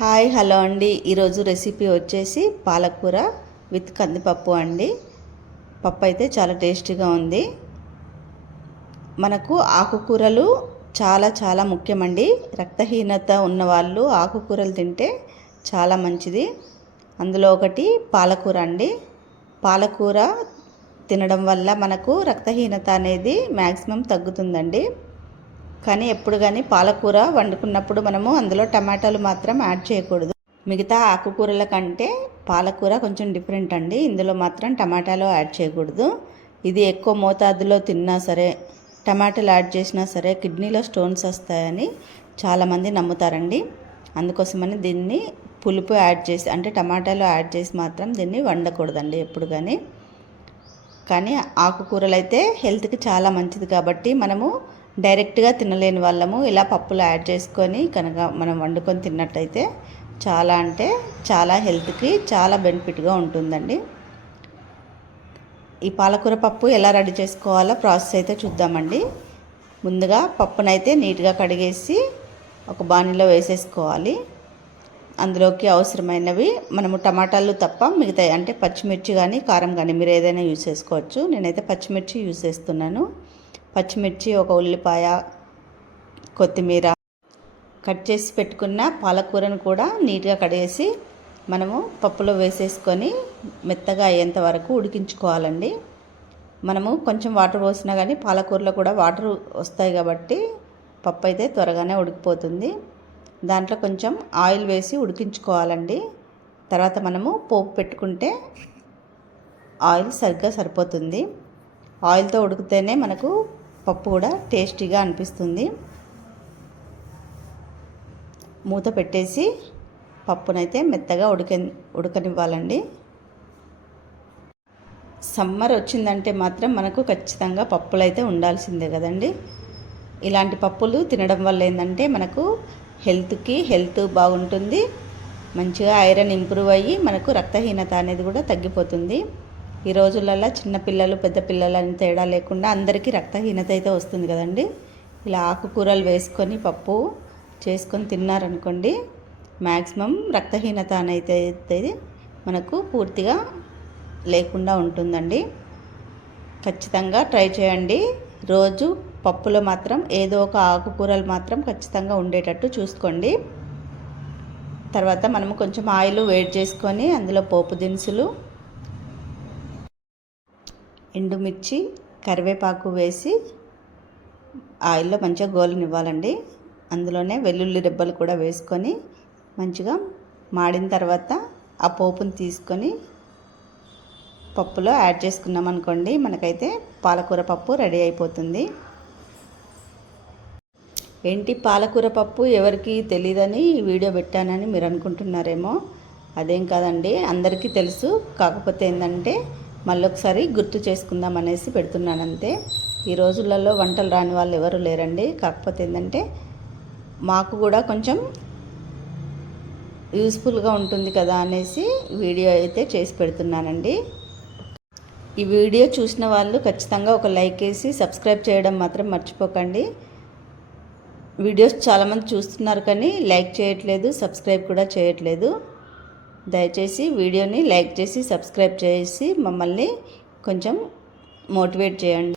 Hi hello అండి. ఈరోజు recipe వచ్చేసి పాలకూర విత్ కందిపప్పు అండి. పప్పు అయితే చాలా టేస్టీగా ఉంది. మనకు ఆకుకూరలు చాలా చాలా ముఖ్యమండి. రక్తహీనత ఉన్నవాళ్ళు ఆకుకూరలు తింటే చాలా మంచిది. అందులో ఒకటి పాలకూర అండి. పాలకూర తినడం వల్ల మనకు రక్తహీనత అనేది మ్యాక్సిమం తగ్గుతుందండి. కానీ ఎప్పుడు కానీ పాలకూర వండుకున్నప్పుడు మనము అందులో టమాటాలు మాత్రం యాడ్ చేయకూడదు. మిగతా ఆకుకూరల కంటే పాలకూర కొంచెం డిఫరెంట్ అండి. ఇందులో మాత్రం టమాటాలు యాడ్ చేయకూడదు. ఇది ఎక్కువ మోతాదులో తిన్నా సరే టమాటాలు యాడ్ చేసినా సరే కిడ్నీలో స్టోన్స్ వస్తాయని చాలామంది నమ్ముతారండి. అందుకోసమని దీన్ని పులుపు యాడ్ చేసి అంటే టమాటాలు యాడ్ చేసి మాత్రం దీన్ని వండకూడదండి ఎప్పుడు కానీ. కానీ ఆకుకూరలు అయితే హెల్త్కి చాలా మంచిది కాబట్టి మనము డైరెక్ట్గా తినలేని వాళ్ళము. ఇలా పప్పులు యాడ్ చేసుకొని కనుక మనం వండుకొని తిన్నట్టయితే చాలా అంటే చాలా హెల్త్కి చాలా బెనిఫిట్గా ఉంటుందండి. ఈ పాలకూర పప్పు ఎలా రెడీ చేసుకోవాలో ప్రాసెస్ అయితే చూద్దామండి. ముందుగా పప్పునైతే నీట్గా కడిగేసి ఒక బాణీలో వేసేసుకోవాలి. అందులోకి అవసరమైనవి మనము టమాటాలు తప్ప మిగతాయి అంటే పచ్చిమిర్చి కానీ కారం కానీ మీరు ఏదైనా యూజ్ చేసుకోవచ్చు. నేనైతే పచ్చిమిర్చి యూజ్ చేస్తున్నాను. పచ్చిమిర్చి ఒక ఉల్లిపాయ కొత్తిమీర కట్ చేసి పెట్టుకున్న పాలకూరను కూడా నీట్గా కడిగేసి మనము పప్పులో వేసేసుకొని మెత్తగా అయ్యేంత వరకు ఉడికించుకోవాలండి. మనము కొంచెం వాటర్ పోసినా కానీ పాలకూరలో కూడా వాటర్ వస్తాయి కాబట్టి పప్పు అయితే త్వరగానే ఉడికిపోతుంది. దాంట్లో కొంచెం ఆయిల్ వేసి ఉడికించుకోవాలండి. తర్వాత మనము పోపు పెట్టుకుంటే ఆయిల్ సరిగ్గా సరిపోతుంది. ఆయిల్తో ఉడికితేనే మనకు పప్పు కూడా టేస్టీగా అనిపిస్తుంది. మూత పెట్టేసి పప్పునైతే మెత్తగా ఉడక ఉడకనివ్వాలండి. సమ్మర్ వచ్చిందంటే మాత్రం మనకు ఖచ్చితంగా పప్పులు అయితే ఉండాల్సిందే కదండి. ఇలాంటి పప్పులు తినడం వల్ల ఏంటంటే మనకు హెల్త్కి హెల్త్ బాగుంటుంది. మంచిగా ఐరన్ ఇంప్రూవ్ అయ్యి మనకు రక్తహీనత అనేది కూడా తగ్గిపోతుంది. ఈ రోజులలో చిన్నపిల్లలు పెద్ద పిల్లలని తేడా లేకుండా అందరికీ రక్తహీనత అయితే వస్తుంది కదండి. ఇలా ఆకుకూరలు వేసుకొని పప్పు చేసుకొని తిన్నారనుకోండి మ్యాక్సిమం రక్తహీనత అనేది మనకు పూర్తిగా లేకుండా ఉంటుందండి. ఖచ్చితంగా ట్రై చేయండి. రోజు పప్పులో మాత్రం ఏదో ఒక ఆకుకూరలు మాత్రం ఖచ్చితంగా ఉండేటట్టు చూసుకోండి. తర్వాత మనము కొంచెం ఆయిల్ వేడి చేసుకొని అందులో పోపు దినుసులు ఎండుమిర్చి కరివేపాకు వేసి ఆయిల్లో మంచిగా గోలనివ్వాలండి. అందులోనే వెల్లుల్లి రెబ్బలు కూడా వేసుకొని మంచిగా మాడిన తర్వాత ఆ పోపుని తీసుకొని పప్పులో యాడ్ చేసుకున్నాం అనుకోండి మనకైతే పాలకూర పప్పు రెడీ అయిపోతుంది. ఏంటి పాలకూర పప్పు ఎవరికి తెలియదని వీడియో పెట్టానని మీరు అనుకుంటున్నారేమో? అదేం కాదండి అందరికీ తెలుసు. కాకపోతే ఏంటంటే మళ్ళీ ఒకసారి గుర్తు చేసుకుందాం అనేసి పెడుతున్నాను అంతే ఈ రోజులలో వంటలు రాని వాళ్ళు ఎవరు లేరండి. కాకపోతే ఏంటంటే మాకు కూడా కొంచెం యూస్ఫుల్గా ఉంటుంది కదా అనేసి వీడియో అయితే చేసి పెడుతున్నానండి. ఈ వీడియో చూసిన వాళ్ళు ఖచ్చితంగా ఒక లైక్ వేసి సబ్స్క్రైబ్ చేయడం మాత్రం మర్చిపోకండి. వీడియోస్ చాలామంది చూస్తున్నారు కానీ లైక్ చేయట్లేదు సబ్స్క్రైబ్ కూడా చేయట్లేదు. దయచేసి వీడియోని లైక్ చేసి సబ్స్క్రైబ్ చేసి మమ్మల్ని కొంచెం మోటివేట్ చేయండి.